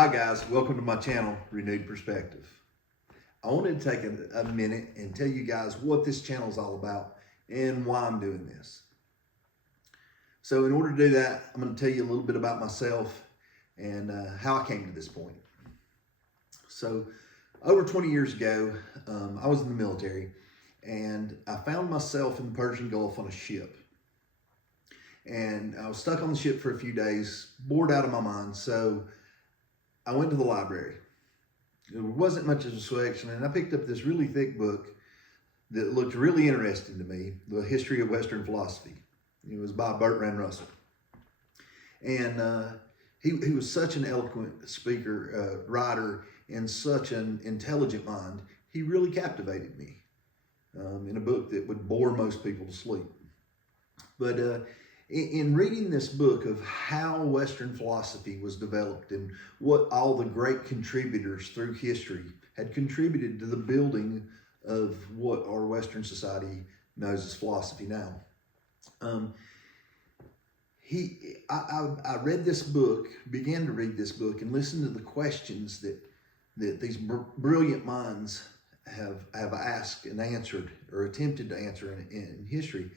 Hi guys, welcome to my channel, Renewed Perspective. I wanted to take a minute and tell you guys what this channel is all about and why I'm doing this. So in order to do that, I'm going to tell you a little bit about myself and how I came to this point. So over 20 years ago, I was in the military and I found myself in the Persian Gulf on a ship. And I was stuck on the ship for a few days, bored out of my mind. So I went to the library. There wasn't much of a selection, and I picked up this really thick book that looked really interesting to me, The History of Western Philosophy. It was by Bertrand Russell. And he was such an eloquent speaker, writer, and such an intelligent mind. He really captivated me in a book that would bore most people to sleep. But in reading this book of how Western philosophy was developed and what all the great contributors through history had contributed to the building of what our Western society knows as philosophy now. I read this book, began to read this book, and listened to the questions that these brilliant minds have asked and answered or attempted to answer in history.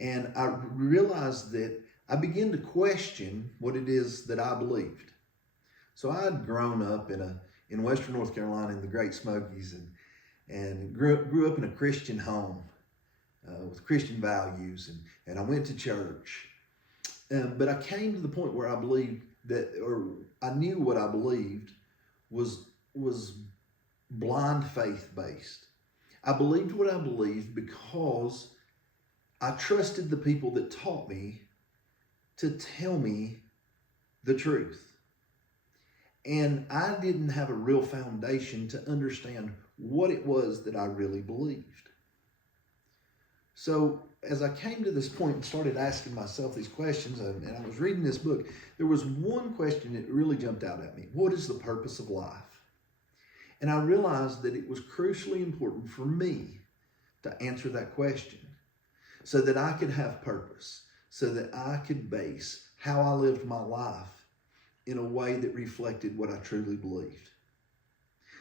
And I realized that I began to question what it is that I believed. So I had grown up in Western North Carolina in the Great Smokies and grew up in a Christian home with Christian values, and I went to church. But I came to the point where I believed that, or I knew what I believed was blind faith based. I believed what I believed because I trusted the people that taught me to tell me the truth. And I didn't have a real foundation to understand what it was that I really believed. So as I came to this point and started asking myself these questions, and I was reading this book, there was one question that really jumped out at me. What is the purpose of life? And I realized that it was crucially important for me to answer that question, so that I could have purpose, so that I could base how I lived my life in a way that reflected what I truly believed.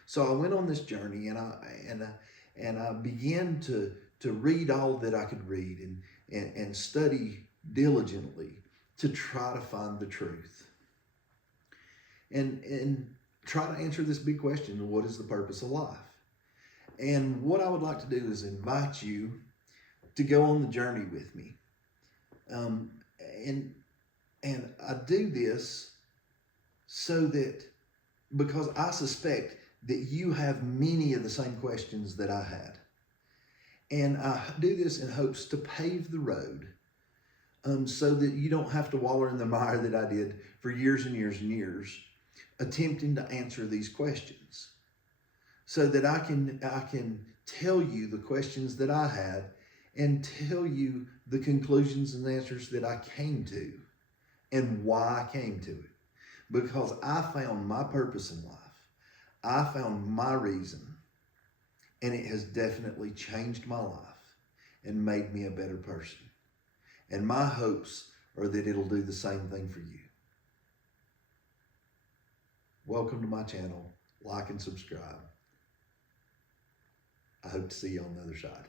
So I went on this journey, and I began to read all that I could read and study diligently to try to find the truth. And try to answer this big question, what is the purpose of life? And what I would like to do is invite you to go on the journey with me. And I do this so that, because I suspect that you have many of the same questions that I had. And I do this in hopes to pave the road so that you don't have to wallow in the mire that I did for years and years and years, attempting to answer these questions. So that I can tell you the questions that I had and tell you the conclusions and answers that I came to and why I came to it. Because I found my purpose in life. I found my reason, and it has definitely changed my life and made me a better person. And my hopes are that it'll do the same thing for you. Welcome to my channel. Like and subscribe. I hope to see you on the other side.